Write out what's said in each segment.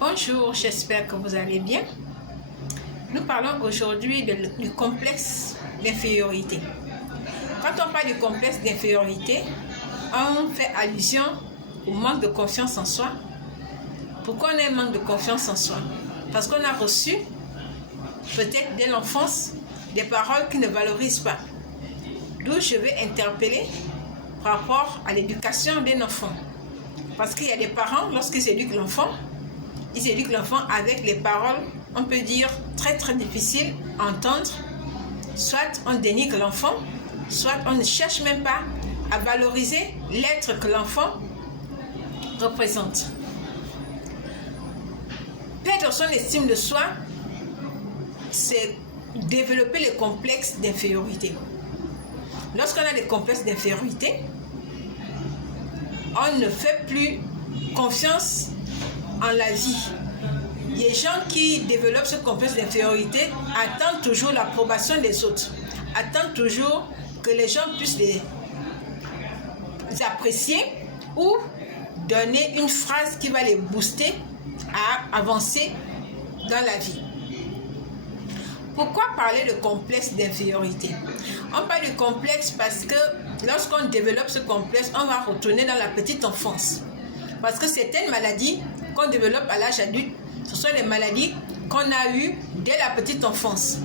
Bonjour, j'espère que vous allez bien. Nous parlons aujourd'hui du complexe d'infériorité. Quand on parle du complexe d'infériorité, on fait allusion au manque de confiance en soi. Pourquoi on a un manque de confiance en soi? Parce qu'on a reçu, peut-être dès l'enfance, des paroles qui ne valorisent pas. D'où je vais interpeller par rapport à l'éducation d'un enfant. Parce qu'il y a des parents, lorsqu'ils éduquent l'enfant, ils éduquent l'enfant avec les paroles, on peut dire, très difficiles à entendre. Soit on dénigre l'enfant, soit on ne cherche même pas à valoriser l'être que l'enfant représente. Perdre son estime de soi, c'est développer les complexes d'infériorité. Lorsqu'on a des complexes d'infériorité, on ne fait plus confiance en la vie. Les gens qui développent ce complexe d'infériorité attendent toujours l'approbation des autres, attendent toujours que les gens puissent les apprécier ou donner une phrase qui va les booster à avancer dans la vie. Pourquoi parler de complexe d'infériorité? On parle du complexe parce que lorsqu'on développe ce complexe, on va retourner dans la petite enfance. Parce que certaines maladies qu'on développe à l'âge adulte, ce sont les maladies qu'on a eues dès la petite enfance.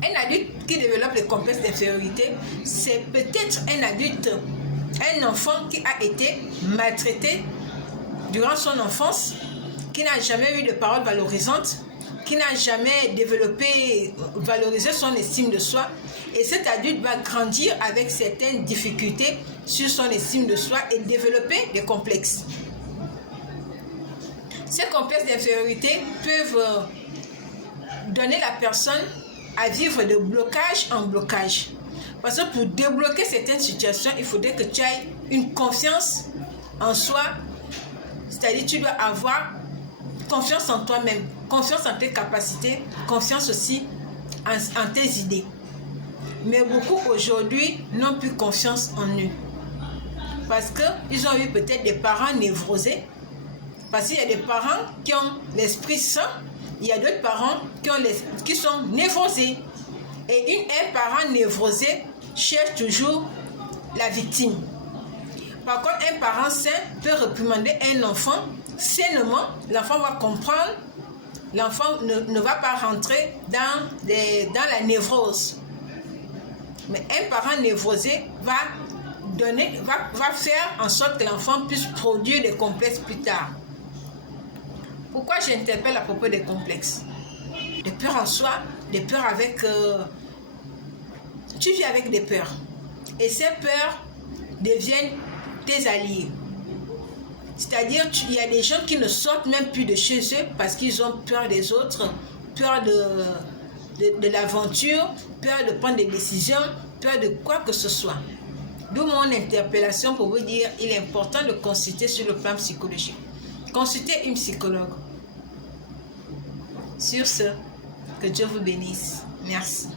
Un adulte qui développe le complexe d'infériorité, c'est peut-être un adulte, un enfant qui a été maltraité durant son enfance, qui n'a jamais eu de paroles valorisantes, qui n'a jamais développé, valorisé son estime de soi. Et cet adulte va grandir avec certaines difficultés sur son estime de soi et développer des complexes. Ces complexes d'infériorité peuvent donner la personne à vivre de blocage en blocage. Parce que pour débloquer certaines situations, il faudrait que tu aies une confiance en soi. C'est-à-dire tu dois avoir confiance en toi-même, confiance en tes capacités, confiance aussi en tes idées. Mais beaucoup aujourd'hui n'ont plus confiance en eux. Parce qu'ils ont eu peut-être des parents névrosés. Parce qu'il y a des parents qui ont l'esprit sain, il y a d'autres parents qui sont névrosés. Et un parent névrosé cherche toujours la victime. Par contre, un parent sain peut réprimander un enfant sainement, l'enfant va comprendre, l'enfant ne va pas rentrer dans la névrose. Mais un parent névrosé va faire en sorte que l'enfant puisse produire des complexes plus tard. Pourquoi j'interpelle à propos des complexes? Des peurs en soi, des peurs avec... tu vis avec des peurs. Et ces peurs deviennent tes alliés. C'est-à-dire, il y a des gens qui ne sortent même plus de chez eux parce qu'ils ont peur des autres, peur de l'aventure, peur de prendre des décisions, peur de quoi que ce soit. D'où mon interpellation pour vous dire il est important de consulter sur le plan psychologique. Consultez une psychologue. Sur ce, que Dieu vous bénisse. Merci.